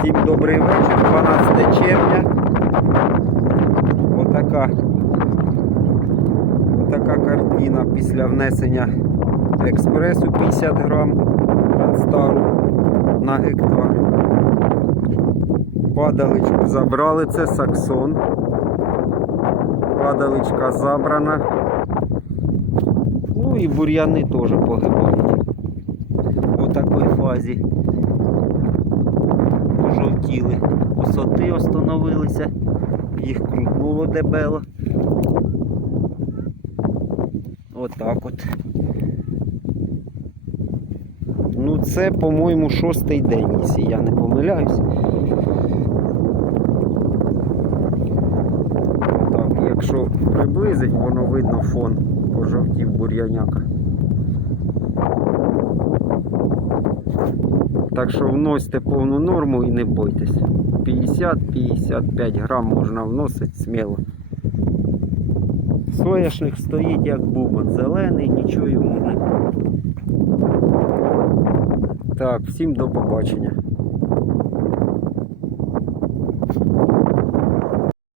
Всім добрий вечір, 12 червня. Отака, отака картина після внесення експресу 50 грам стару на гектар. Падаличку забрали, це саксон. Падаличка забрана. Ну і бур'яни теж погибають. У такій фазі пожовтіли. Висоти остановилися, їх крутнуло дебело. Отак от. Ну це, по-моєму, шостий день, якщо я не помиляюсь. Так, якщо приблизить, воно видно фон пожовтів бур'яняка. Так що вносьте повну норму і не бойтесь. 50-55 грам можна вносити сміло. Соняшник стоїть як бубон, зелений, нічого йому не. Так, всім до побачення.